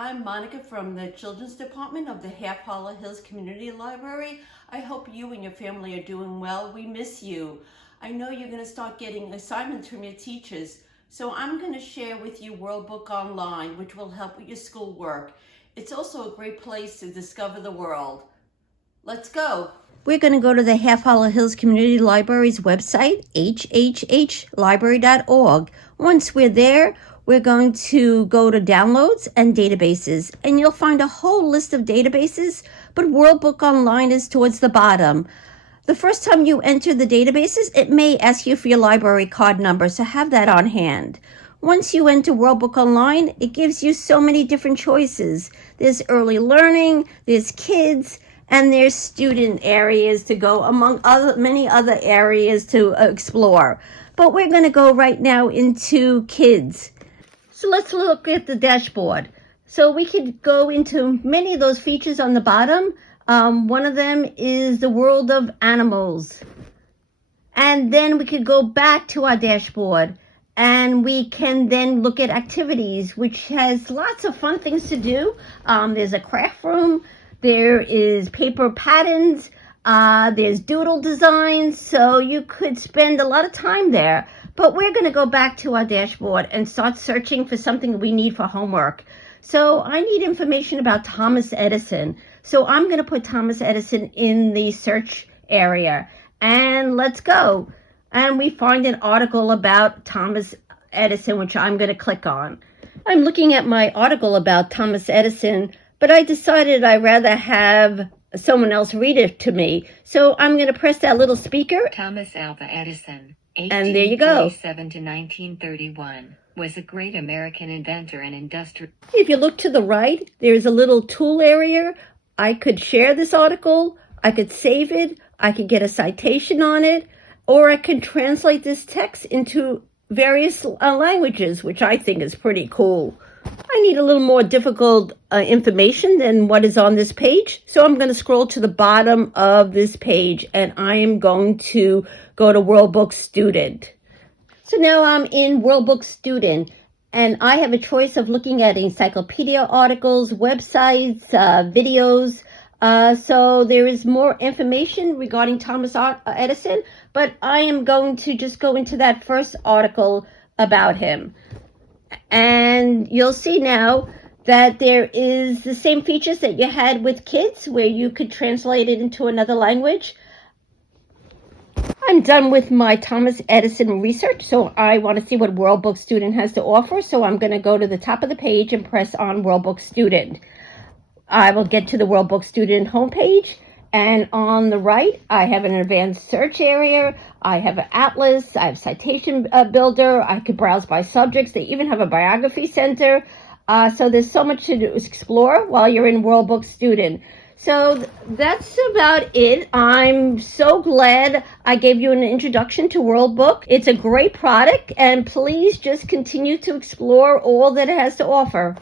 I'm Monica from the Children's Department of the Half Hollow Hills Community Library. I hope you and your family are doing well. We miss you. I know you're going to start getting assignments from your teachers, so I'm going to share with you World Book Online, which will help with your schoolwork. It's also a great place to discover the world. Let's go. We're going to go to the Half Hollow Hills Community Library's website, hhhlibrary.org. Once we're there, we're going to go to downloads and databases, and you'll find a whole list of databases, but World Book Online is towards the bottom. The first time you enter the databases, it may ask you for your library card number, so have that on hand. Once you enter World Book Online, it gives you so many different choices. There's early learning, there's kids, and there's student areas to go, among many other areas to explore. But we're going to go right now into kids. So let's look at the dashboard. So we could go into many of those features on the bottom. One of them is the world of animals. And then we could go back to our dashboard and we can then look at activities, which has lots of fun things to do. There's a craft room, there is paper patterns, there's doodle designs, so you could spend a lot of time there. But we're going to go back to our dashboard and start searching for something we need for homework. So I need information about Thomas Edison. So I'm going to put Thomas Edison in the search area. And let's go. And we find an article about Thomas Edison, which I'm going to click on. I'm looking at my article about Thomas Edison, but I decided I'd rather have someone else read it to me. So I'm going to press that little speaker. Thomas Alva Edison, And there you go. 1847 to 1931, was a great American inventor and industrial. If you look to the right, there's a little tool area. I could share this article, I could save it, I could get a citation on it, or I could translate this text into various languages, which I think is pretty cool. I need a little more difficult information than what is on this page, so I'm going to scroll to the bottom of this page, and I am going to go to World Book Student. So now I'm in World Book Student, and I have a choice of looking at encyclopedia articles, websites, videos. So there is more information regarding Thomas Edison, but I am going to just go into that first article about him. And you'll see now that there is the same features that you had with kids, where you could translate it into another language. I'm done with my Thomas Edison research, so I want to see what World Book Student has to offer. So I'm going to go to the top of the page and press on World Book Student. I will get to the World Book Student homepage, and on the right, I have an advanced search area. I have an atlas. I have citation builder. I could browse by subjects. They even have a biography center. So there's so much to explore while you're in World Book Student. So that's about it. I'm so glad I gave you an introduction to World Book. It's a great product, and please just continue to explore all that it has to offer.